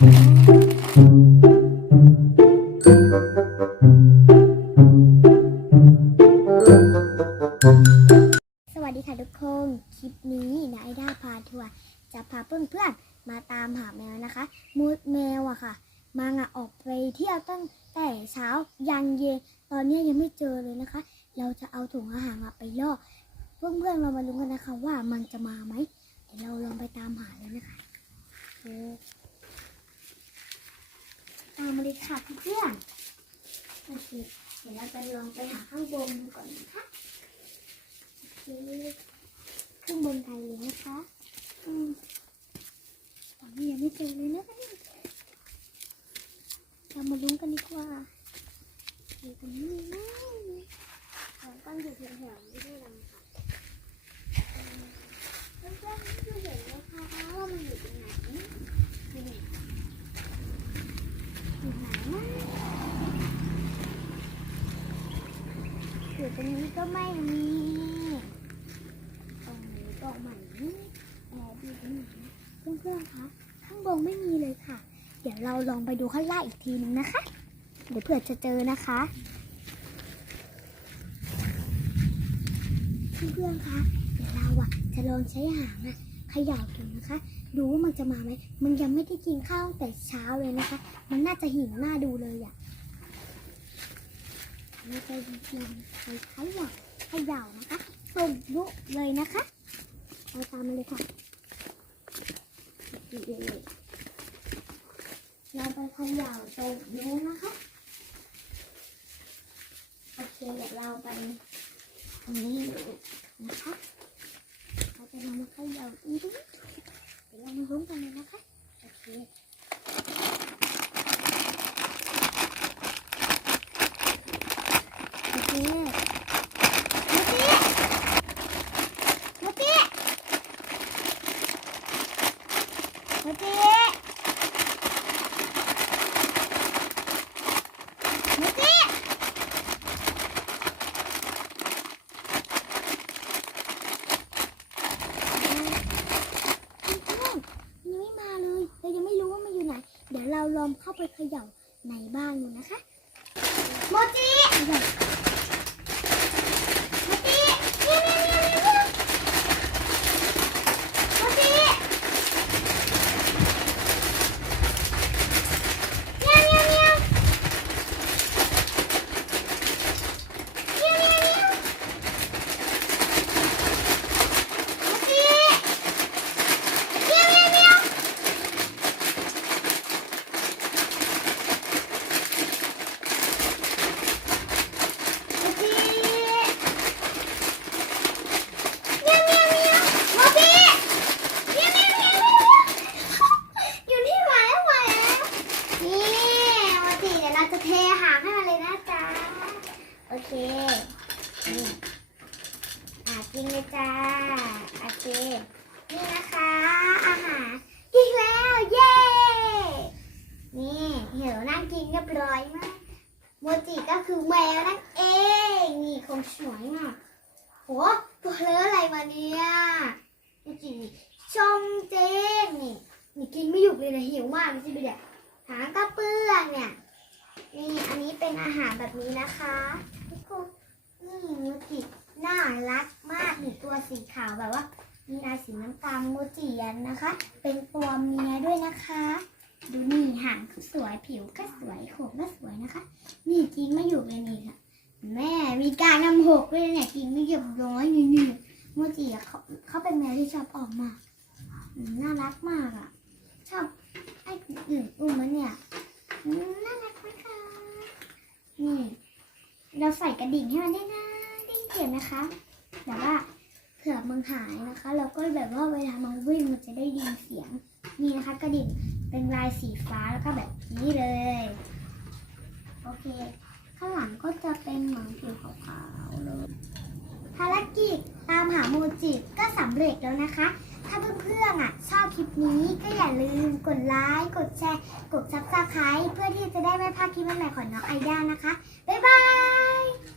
สวัสดีค่ะทุกคน คลิปนี้นายด้าพาทัวร์จะพาเพื่อนๆมาตามหาแมวนะคะ มูดแมวอะค่ะมังอะออกไปเที่ยวตั้งแต่เช้ายันเย็น ตอนนี้ยังไม่เจอเลยนะคะ เราจะเอาถุงอาหารไปล่อ เพื่อนๆเรามาลุ้นกันนะคะว่ามันจะมาไหม เดี๋ยวเราลองไปตามหาเลยนะคะ โอเค มาเลยค่ะเพื่อนโอเคเดี๋ยวเราจะลองไปหาข้างบนก่อนนะคะขึ้นบนไกลเลยนะคะอืมตอนนี้ยังไม่เจอเลยนะคะเนี่เรามาลุ้นกันดีกว่าอยู่ตรงนี้นะเราต้งอยู่แถวๆนี้ด้วยนะคะอืมเพื่อนๆดูเห็นไหมคะว่ามันอยู่ตรงไหนอยู่ไหนอยู่ไหนนะอยู่ต รงนี้ก็ไม่มี ตรงนี้ก็ไม่มีแอบอยู่ตรงไหนเพื่อนๆคะข้างบนไม่มีเลยค่ะ เดี๋ยวเราลองไปดูข้างล่างอีกทีนึงนะคะ เดี๋ยวเผื่อจะเจอนะคะเพื่อนๆคะเดี๋ยวเราอะจะลองใช้หางอะเขย่าดูนะคะ ดูว่ามันจะมาไหมมันยังไม่ได้กินข้าวแต่เช้าเลยนะคะ มันน่าจะหิวหน้าดูเลยอะ เราจะลองใช้ขย่าเขย่านะคะส่งลุเลยนะคะเอาตามมาเลยค่ะเราไปขย่าส่งลุนะคะโอเคเดี๋ยวเราไปตรงนี้นะคะเราจะลองมาขย่าอีกเดี๋ยวเรามาลุ้นกันเลยนะคะ โอเค โอเค โมจิโมจิโมจิยังไม่มาเลยเรายังไม่รู้ว่ามันอยู่ไหน เดี๋ยวเรา ลองเข้าไปเขย่าในบ้านดูนะคะ โมจิเขย่าโมจิเนี่ยเนี่ยเนี่ยเนี่ยโมจิเนี่ยเนี่ยเนี่ยเนี่ยเนี่ยเนี่ยเนี่ยโมจิเนี่ยเนี่ยเนี่ยโมจิเนี่ยเนี่ยเนี่ยโมจิเนี่ยเนี่ยเนี่ยอยู่ที่หมายแล้วหมายแล้วนี่โมจิเดี๋ยวเราจะเทหางให้มันเลยนะจ๊ะโอเคนี่อะกินเลยจ้าโอเค นี่นะคะ อาหารกินแล้วเย้นี่เหี่ยวนั่งกินเรียบร้อยมากโมจิก็คือแมวนั่นเองนี่คงสวยมากโหตัวเลอะอะไรมาเนี่ยโมจิชมเจงนี่นี่กินไม่หยุดเลยนะหิวมากเลยสิไปเด็กหางก็เปื้อนเนี่ยนี่อันนี้เป็นอาหารแบบนี้นะคะทุกคนนี่โมจิน่ารักมากนี่ตัวสีขาวแบบว่า มีลายสีน้ำตาลโมจิยันนะคะ เป็นตัวเมียด้วยนะคะ ดูนี่หางก็สวยผิวก็สวยขนก็สวยนะคะ นี่กินไม่หยุดเลยนี่ค่ะ แม่มีการนำหกด้วยเนี่ยกินไม่หยุดร้อยนี่นี่โมจิเขาเขาเป็นแมวที่ชอบออกมาน่ารักมากอะ ชอบไอ้อื่นอุ้มมันเนี่ยน่ารักไหมคะนี่ เราใส่กระดิ่งให้มันได้วยนะดิ้งเขียนนะคะ แต่ว่า เผื่อมันหายนะคะ เราก็แบบว่าเวลามันวิ่งมันจะได้ยินเสียง นี่นะคะกระดิ่งเป็นลายสีฟ้าแล้วก็แบบนี้เลย โอเค ข้างหลังก็จะเป็นเหมือนผิวขาวๆเลยภารกิจตามหาโมจิก็สำเร็จแล้วนะคะ ถ้าเพื่อนๆอะชอบคลิปนี้ก็อย่าลืมกดไลค์กดแชร์ กดซับสไครต์เพื่อที่จะได้ไม่พลาดคลิปใหม่ๆของน้องไอด้านะคะ บ๊ายบาย